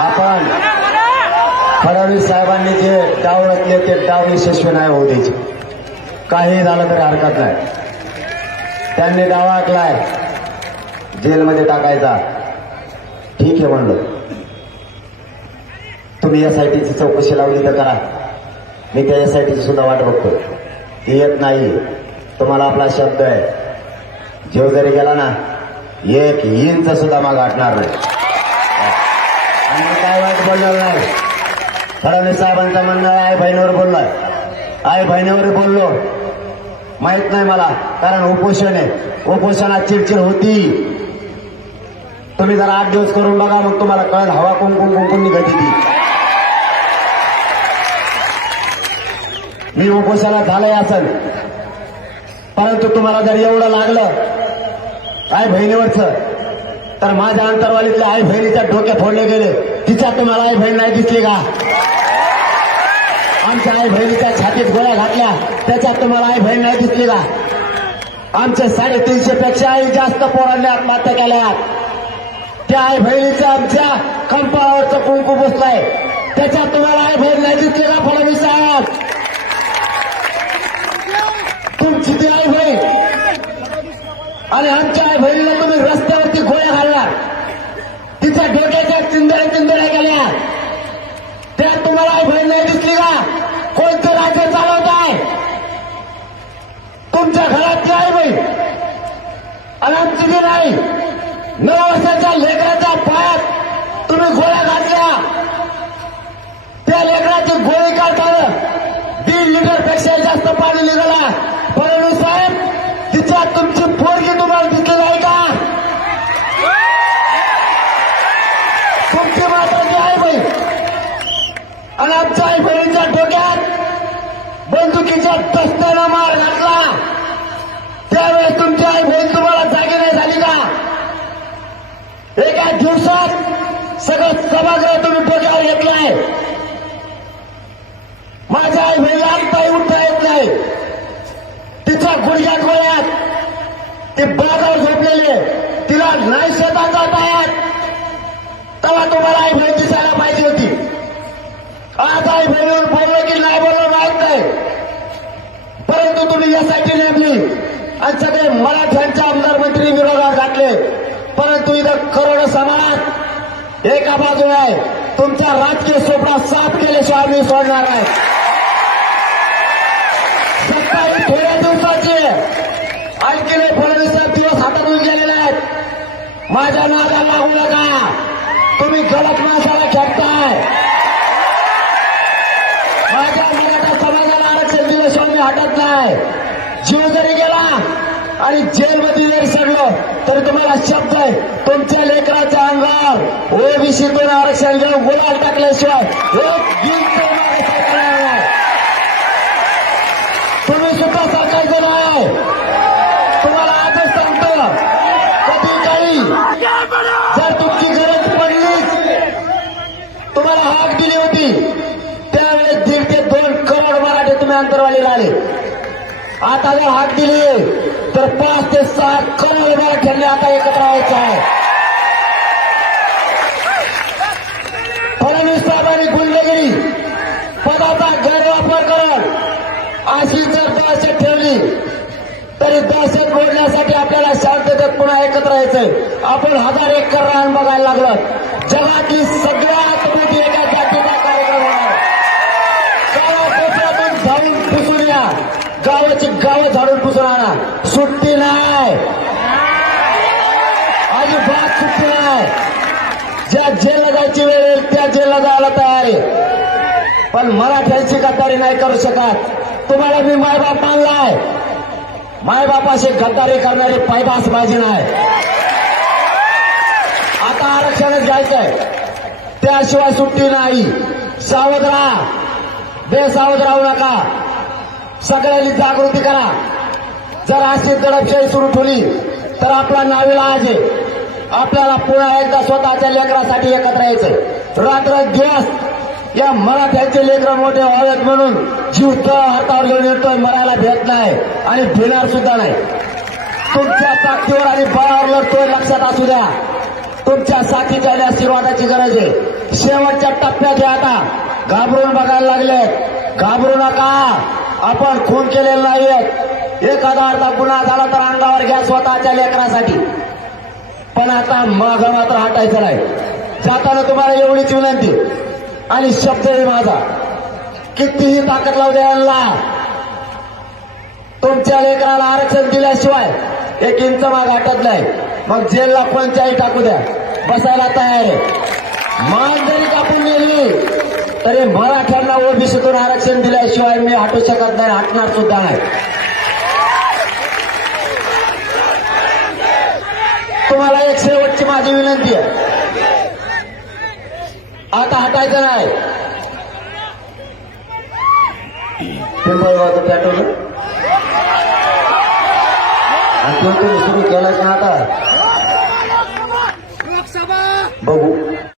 आपण फडणवीस साहेबांनी जे डाव रचले ते डाव यशस्वी नाही होऊ द्यायचे. काही झालं तरी हरकत नाही. त्यांनी डाव आखलाय. जेलमध्ये टाकायचा. ठीक आहे म्हणलं. तुम्ही एस आय टीची चौकशी लावली तर करा. मी त्या एस आय टीची सुद्धा वाट बघतो ती येत नाही. तुम्हाला आपला शब्द आहे. जीव जरी गेला ना एक इंच सुद्धा माग हटणार नाही. आणि काय वाईट बोलणार नाही? फडणवीस साहेबांचं म्हणणं आई बहिणीवर बोललोय. आई बहिणीवर बोललो. माहीत नाही मला कारण उपोषण आहे. उपोषणात चिडचिड होती. तुम्ही जरा आठ दिवस करून बघा मग तुम्हाला कळेल हवा कुंकुम कुंकुम निघत ती. मी उपोषणात झालंय असेल परंतु तुम्हाला जर एवढं लागलं आई बहिणीवरच तर माझ्या अंतरवालीतल्या आई बहिणीच्या डोक्या फोडले गेले. तिच्या तुम्हाला आई बहीण नाही दिसली का? आमच्या आई बहिणीच्या छातीत गोळ्या घातल्या. त्याच्यात तुम्हाला आई बहीण नाही दिसली का? आमच्या साडेतीनशे पेक्षाही जास्त पोरांनी आत्महत्या केल्या त्या आई बहिणीचं आमच्या कंपावरचं कुंकू बसलाय त्याच्यात तुम्हाला आई बहीण नाही दिसली का फडणवीस साहेब? तुमची ती आई बहीण आणि आमच्या आई बहिणीला तुम्ही रस्त्यावरती गोळ्या घालला तिच्या डोक्याच्या चिंदड्या चिंदड्या गेल्या. त्या तुम्हाला आई बहीण नाही दिसली का? कोणतं राज्य चालवत आहे तुमच्या घरातली आई बहीण आणि आमची बी नाही नऊ वर्षाच्या लेकराच्या पायात तुम्ही गोळ्या घातल्या. त्या लेकराची गोळी काढताना दीड लिटरपेक्षा जास्त पाणी निघाला. परंतु साहेब तिच्या आणि आमच्या आई बहिणीच्या डोक्यात बंदुकीच्या तस्त्यानं मार घातला. त्यावेळेस तुमची आई बहीण तुम्हाला जागी नाही झाली का? एका दिवसात सगळं सभागृह तुम्ही डोक्यावर घेतलाय. माझ्या आई बहिणीला आणता उठता येत नाही. तिच्या गुडघ्यात गोळ्यात ती बाजावर झोपलेली आणि सगळे मराठ्यांचे आमदार मंत्री विरोधात घातले. परंतु इथं करोड समाज एका बाजूला आहे. तुमचा राजकीय सोपडा साफ केल्याशिवाय आम्ही सोडणार नाही. सत्ता ही थोड्या दिवसाची आहे. फडणवीसचा दिवस हातातून गेलेले आहेत. माझ्या नादाला लागू नका. तुम्ही गलत माणसाला खेळताय. माझ्या मराठा समाजाला आरक्षण दिल्याशिवाय मी हटत नाही. जीव जरी गेला आणि जेलमध्ये जरी सडलं तरी तुम्हाला शब्द आहे तुमच्या लेकराच्या अंगावर ओबीसीतून आरक्षण घेऊन गुलाल टाकल्याशिवाय एक तुम्ही सुद्धा सरकारचे नाही तुम्हाला आजच सांगतो कधी काही जर तुमची गरज पडली तुम्हाला हाक दिली होती त्यावेळेस दीड ते दोन करोड मराठे तुम्ही अंतरवालीला आले आता जर हाक दिली. तर पाच ते सहा करोड मराठ्यांनी आता एकत्र व्हायचं आहे. फडणवीस साहेबांनी गुंडगिरी. पदाचा गैरवापर करत अशी जर दहशत ठेवली तरी दहशत मोडण्यासाठी आपल्याला शांततेत पुन्हा एकत्र यायचंय. आपण हजार एकर रान बघायला लागलं. जगातली सगळ्यात मोठी एका जातीचा कार्यक्रम होणार गावाकोपऱ्यातून झाडून पुसून या गावाची गाव झाडून पुसून आणा. सुट्टी नाही. अजिबात सुट्टी नाही. ज्या जेलला जायची वेळ येईल त्या जेलला जायला तयार आहे. पण मराठ्यांची गद्दारी नाही करू शकत. तुम्हाला मी मायबाप मानलाय. मायबापाशी गद्दारी करणारी पैदास माझी नाही. आता आरक्षणच घ्यायचंय. त्याशिवाय सुट्टी नाही. सावध राहा. बेसावध राहू नका. सगळ्यांनी जागृती करा. जर अशी दडपशाही सुरू ठेवली तर आपला नावेला आज आपल्याला पुन्हा एकदा स्वतःच्या लेकरासाठी एकत्र यायचं रात्र दिवस या मराठ्यांचे लेकर मोठे व्हावेत म्हणून जीव तळ हातावर घेऊन येतोय मरायला भेट नाही आणि भिणार सुद्धा नाही. तुमच्या ताकदीवर आणि बळावर लढतोय लक्षात असू द्या. तुमच्या साथीच्या आशीर्वादाची गरज आहे. शेवटच्या टप्प्यात आता घाबरून बघायला लागले घाबरू नका. आपण खून केलेला नाहीये. एखादा अर्धा गुन्हा झाला तर अंगावर घ्या स्वतःच्या लेकरासाठी. पण आता माग मात्र हटायचं नाही. जाताना तुम्हाला एवढीच विनंती. आणि शब्द आहे माझा. कितीही ताकद लावू द्यायला तुमच्या लेकराला आरक्षण दिल्याशिवाय एक इंच माग हटत नाही. मग जेलला कोणत्याही टाकू द्या. बसायला तयार आहे. मान जरी कापून नेली तरी मराठ्यांना ओबीसीतून आरक्षण दिल्याशिवाय मी हटू शकत नाही हटणार सुद्धा नाही. तुम्हाला एक शेवटची माझी विनंती आहे. आता हटायचं नाही. पिंपळगावचं पेट्रोल आणि तुम्ही सुरू केलाच ना आता. लोकसभा! बघू.